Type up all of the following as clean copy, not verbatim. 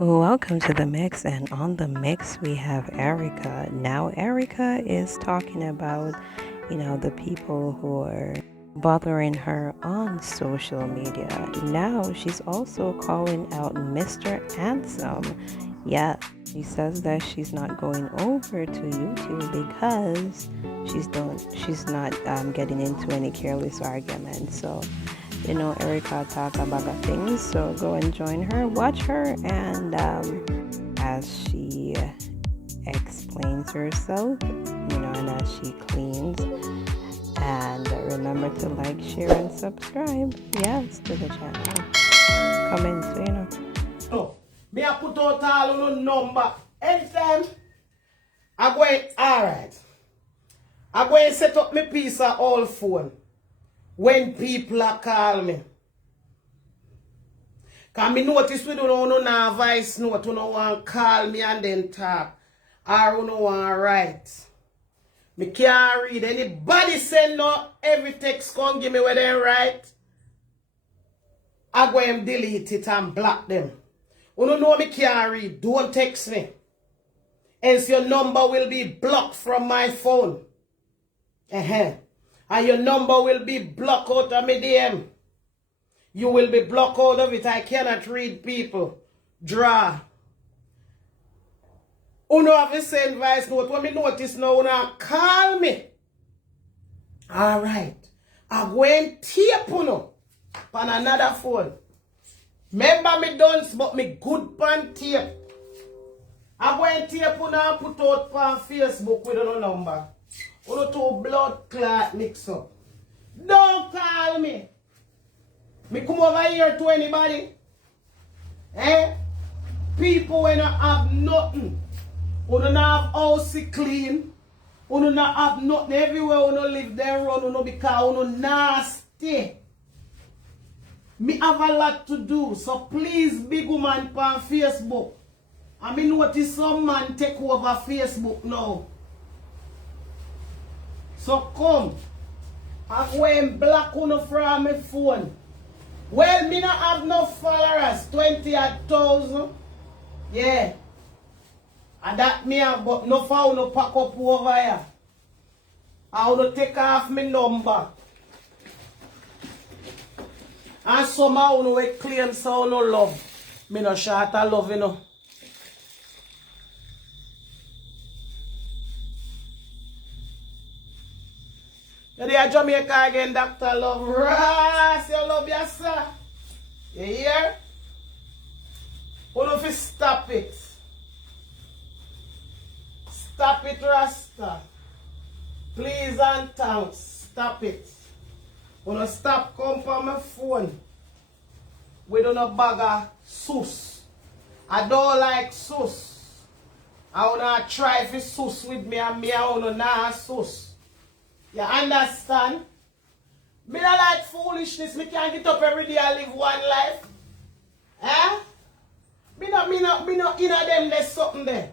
Welcome to the mix, and on the mix we have Erica. Now, Erica is talking about, the people who are bothering her on social media. Now, she's also calling out Mr. Handsome. Yeah, she says that she's not going over to YouTube because she's not getting into any careless arguments. So Erica talk about things. So go and join her, watch her, and as she explains herself, and as she cleans. And remember to like, share, and subscribe. Yes, to the channel. Comment, No, me I put out all on number. Anytime I go in, alright. I go and set up my piece of all phone when people are call me. Cause me notice we don't know voice note, we don't want call me and then talk. Or we don't want write. Me can't read. Anybody send no every text come give me where they write. I go and delete it and block them. You don't know me can't read. Don't text me. Else your number will be blocked from my phone. And your number will be blocked out of my DM. You will be blocked out of it. I cannot read people. Draw. You have to send voice note. When me notice now, you call me. Alright. I go and tape on another phone. Remember me done, but me good pan tape. I go and tape on and put out on Facebook with no number. You two blood clot mix up. Don't call me. Me come over here to anybody. People when I have nothing. You don't have house clean. You don't have nothing everywhere. You don't live there run. You because you nasty. Me have a lot to do. So please, big woman on Facebook. I mean notice some man take over Facebook now. So come. I go and block you from my phone. Well, me not have no followers. 20,000. Yeah. And that me have, but no for no pack up over here. I want to take off my number. And somehow no claim so no love. Me no short of love, You there Jamaica again, Dr. Love. Ras, you love your sir. You hear? You know if you stop it. Stop it, Rasta. Please and thanks. Stop it. You know stop come from my phone. We don't know bag of sus. I don't like sus. I wanna try if it's sus with me and me I wanna nah sus. You understand? Me not like foolishness. Me can't get up every day and live one life. Me not in them there's something there.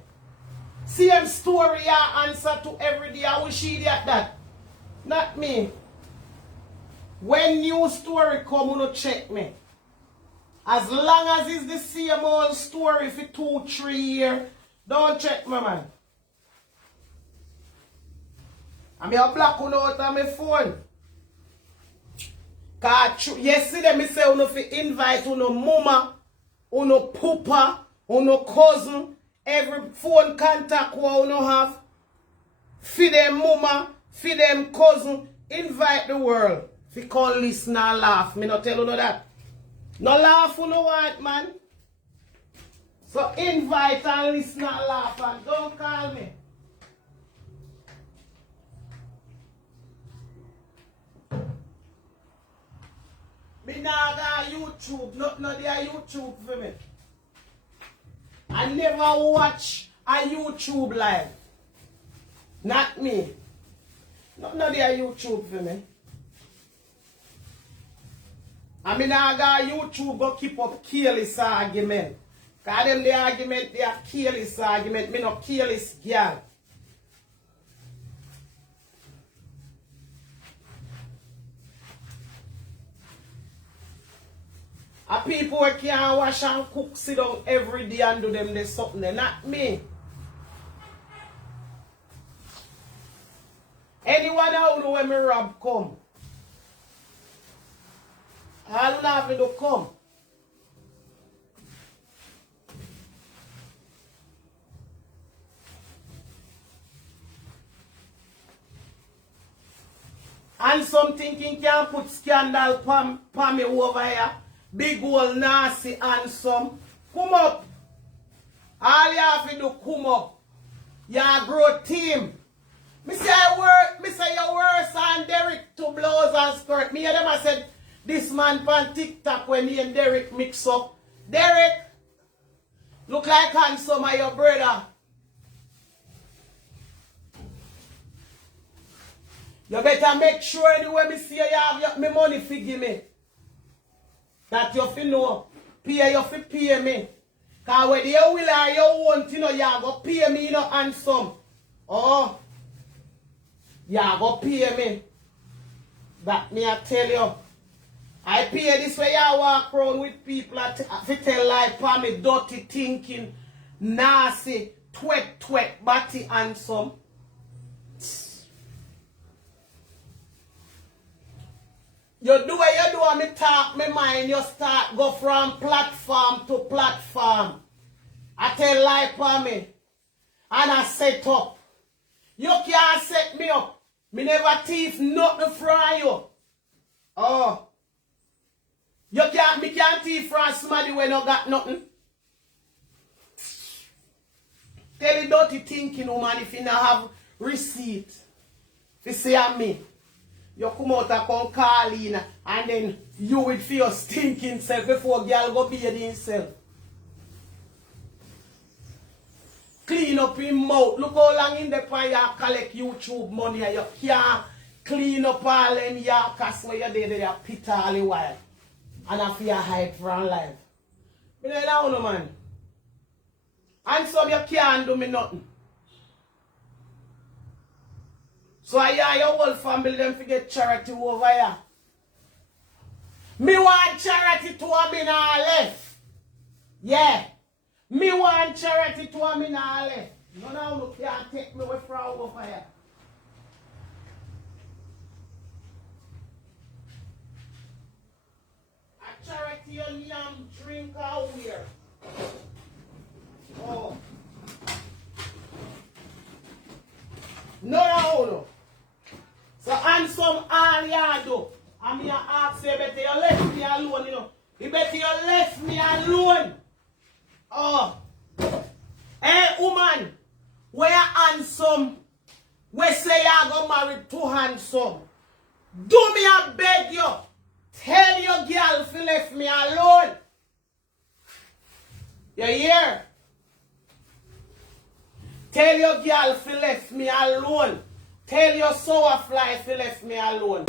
Same story I answer to every day. I wish idiot that. Not me. When new story come, you no check me. As long as it's the same old story for 2-3 years, don't check me, man. I'm a black one out on my phone. Cause yesterday me say you fi invite you mama, you papa, you cousin, every phone contact you have. For them mama, for them cousin, invite the world. Fi call listen and laugh. Me not tell you that. No laugh you no want, man. So invite and listen and laugh and don't call me. Me nah got YouTube, nothing of their YouTube for me. I never watch a YouTube live. Not me. Nothing of their YouTube for me. I mean I got YouTube go keep up careless argument. Cause them the argument they are careless argument. Me no careless girl. A people who can't wash and cook sit down every day and do them this something. They're not me. Anyone out know when me rob come? All you have to come. And some thinking can put scandal pa me over here. Big old nasty and some. Come up. All you have to do come up. You grow team. Me say you worse than Derek to blouse and skirt. Me and them I said this man on TikTok when he and Derek mix up. Derek look like handsome of your brother. You better make sure anyway me see you have me money for give me. That you fi know. Pay you fi pay me. Cause whether you will or you won't, you know, you go pay me, you know, handsome. Oh. You go pay me. That me I tell you. I pay this way you walk around with people that tell lie for me dirty thinking, nasty, twet, batty handsome. You do what you do and me talk me mind, you start go from platform to platform. I tell lie for me. And I set up. You can't set me up. Me never thief nothing from you. Oh. Me can't thief from somebody when you got nothing. Tell the dirty thinking woman if you don't have receipt. If you say I'm me. You come out and come call in and then you will feel your stinking self before girl go bathe himself. Clean up him mouth. Look how long in the pan you collect YouTube money and you can't clean up all them yarkas where you did there pit all the while. And I feel hide from life. Me don't know, man. And some you can't do me nothing. So I hear your whole family them forget charity over here. Me want charity to a me now left. Yeah. Me want charity to a me now left. None of you can't take me away from over here. A charity you yam drink out here. Oh. No. So handsome all you do. And me ask you better you left me alone, you know. You better you left me alone. Oh. Hey woman, where handsome, we say you go marry too handsome. Do me a beg you. Tell your girl if you left me alone. You hear? Tell your girl if you left me alone. Tell your sour fly if you left me alone.